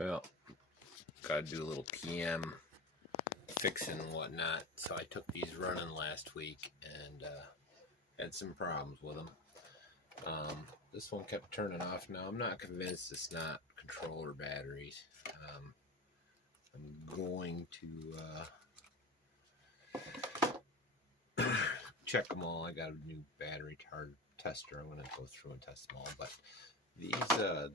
Well, gotta do a little PM fixing and whatnot. So I took these running last week and had some problems with them. This one kept turning off. Now I'm not convinced it's not controller batteries. I'm going to check them all. I got a new battery tester. I'm going to go through and test them all. But these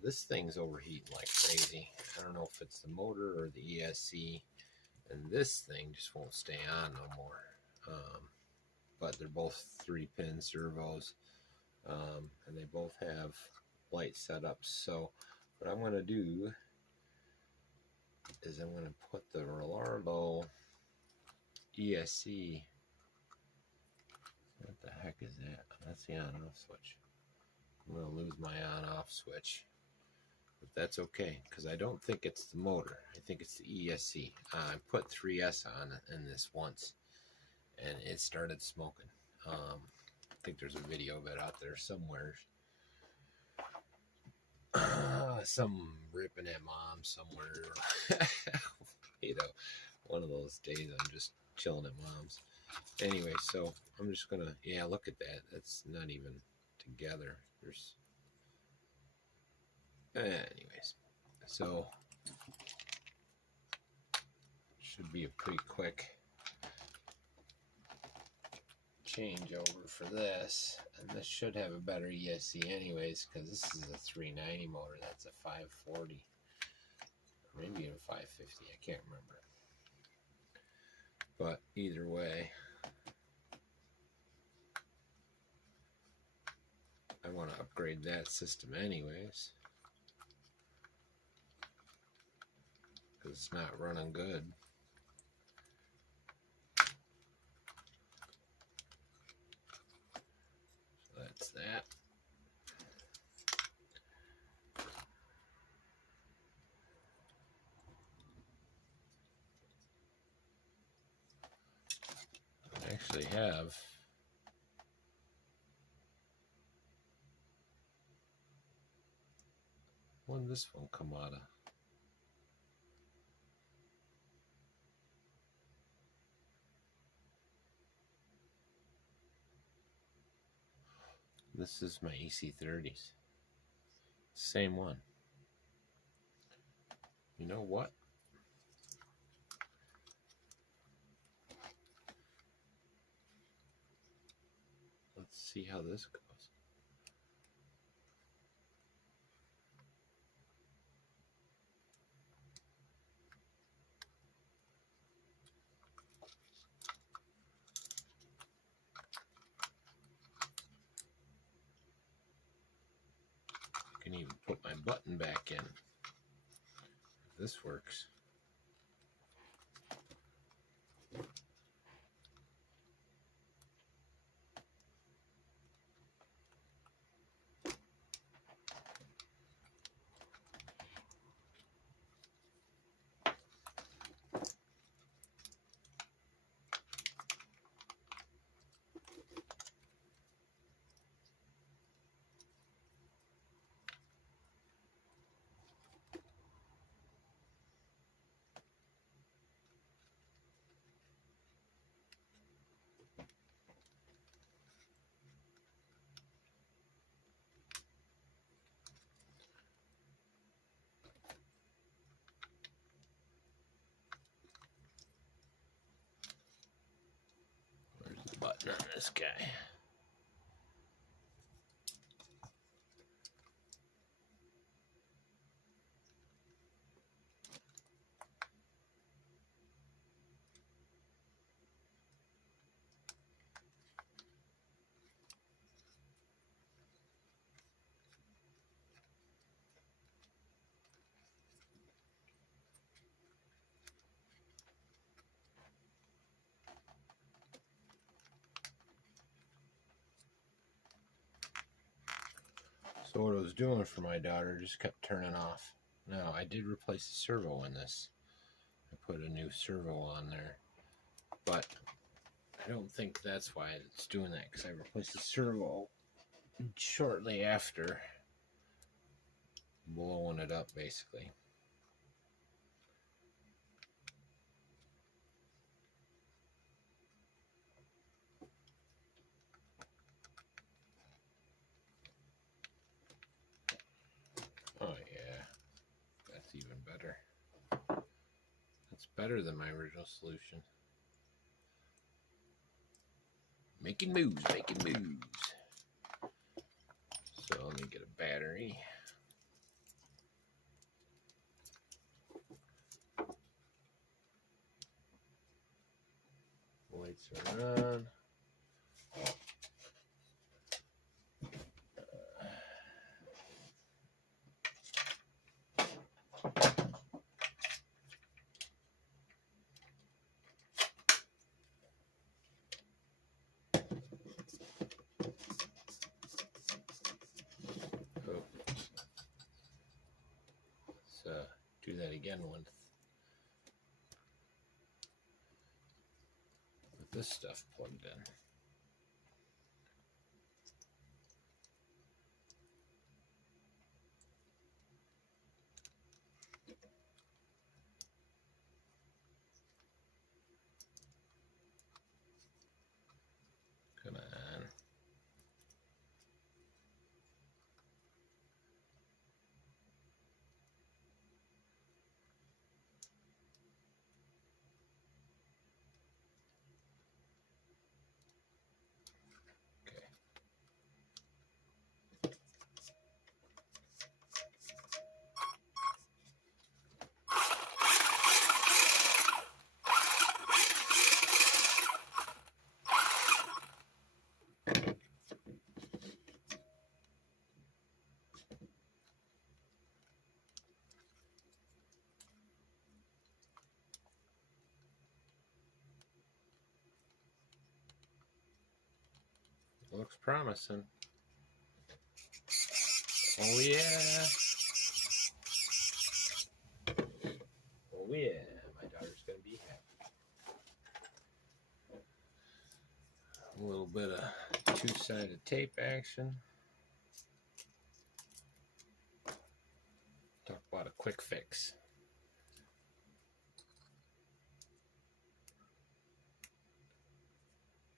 this thing's overheating like crazy. I don't know if it's the motor or the ESC, and this thing just won't stay on no more. But they're both 3-pin servos, and they both have light setups. So what I'm going to do is I'm going to put the Rlarrlo ESC. What the heck is that? That's the on-off switch. I'm going to lose my on-off switch, but that's okay because I don't think it's the motor. I think it's the ESC. I put 3S on in this once, and it started smoking. I think there's a video of it out there somewhere. Some ripping at mom somewhere. You know, one of those days I'm just chilling at mom's. Anyway, so I'm just gonna, yeah, look at that. That's not even together. There's, anyways, so should be a pretty quick changeover for this, and this should have a better ESC anyways, because this is a 390 motor. That's a 540, or maybe even 550. I can't remember. But either way, I want to upgrade that system anyways, because it's not running good. So that's that. I actually have when did this one come out of? This is my EC30s. Same one. You know what? Let's see how this goes. I can even put my button back in. If this works. Where's the button on this guy? So what I was doing for my daughter just kept turning off. Now, I did replace the servo in this. I put a new servo on there. But I don't think that's why it's doing that, because I replaced the servo shortly after blowing it up, basically. even better. That's better than my original solution. Making moves, making moves. So let me get a battery. Lights are on. Let's do that again with this stuff plugged in. Come on. Okay. Looks promising. Oh yeah. Oh yeah. My daughter's gonna be happy. A little bit of two-sided tape action. Talk about a quick fix.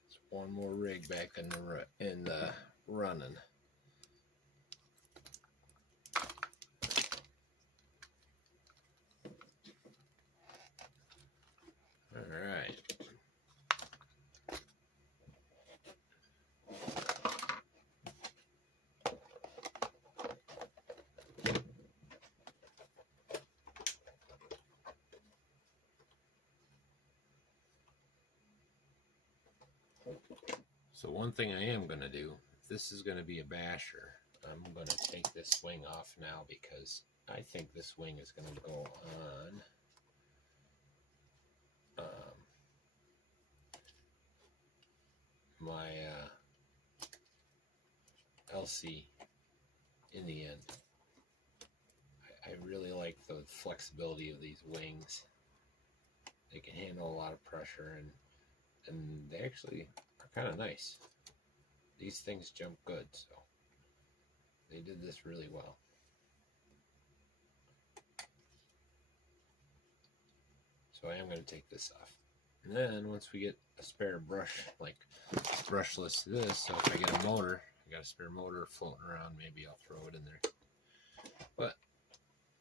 It's one more rig back in the running. All right. So one thing I am going to do, if this is going to be a basher, I'm going to take this wing off now because I think this wing is going to go on my LC in the end. I really like the flexibility of these wings. They can handle a lot of pressure, and they actually are kind of nice. These things jump good, so they did this really well. So I am going to take this off. And then once we get a spare brush, like brushless to this, so if I get a motor, I got a spare motor floating around, maybe I'll throw it in there. But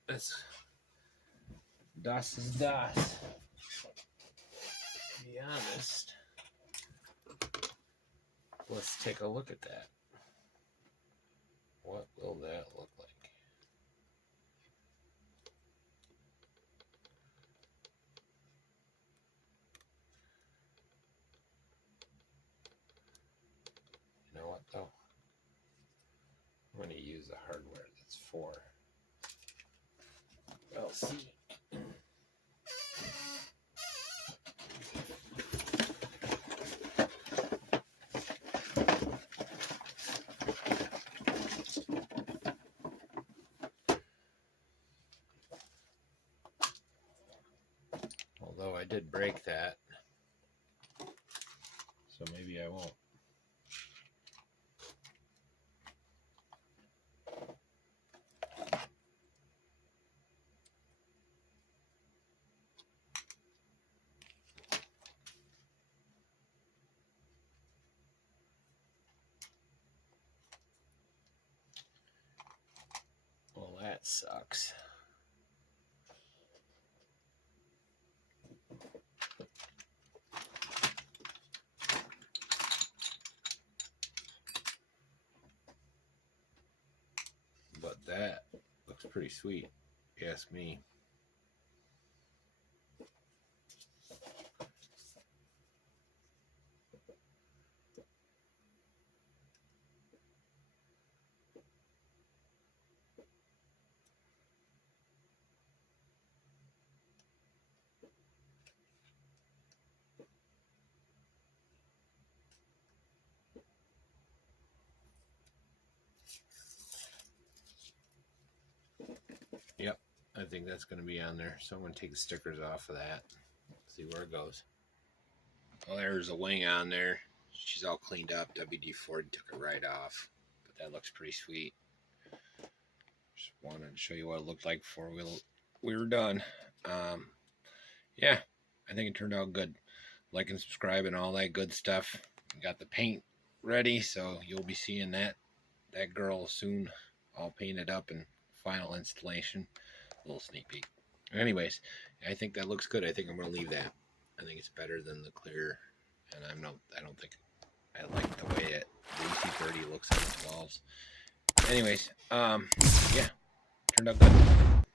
that's Das is Das. To be honest, let's take a look at that. What will that look like? You know what though? I'm going to use the hardware that's for LC. Although I did break that, so maybe I won't. Well, that sucks. pretty sweet, if you ask me. Yep, I think that's going to be on there. So I'm going to take the stickers off of that. See where it goes. Well, there's a wing on there. She's all cleaned up. WD Ford took it right off. But that looks pretty sweet. Just wanted to show you what it looked like before we were done. Yeah, I think it turned out good. Like and subscribe and all that good stuff. Got the paint ready, so you'll be seeing that girl soon, all painted up and final installation. A little sneak peek. Anyways, I think that looks good. I think I'm gonna leave that. I think it's better than the clear, and I don't think I like the way it DC30 looks on its walls. Anyways, yeah, turned out good.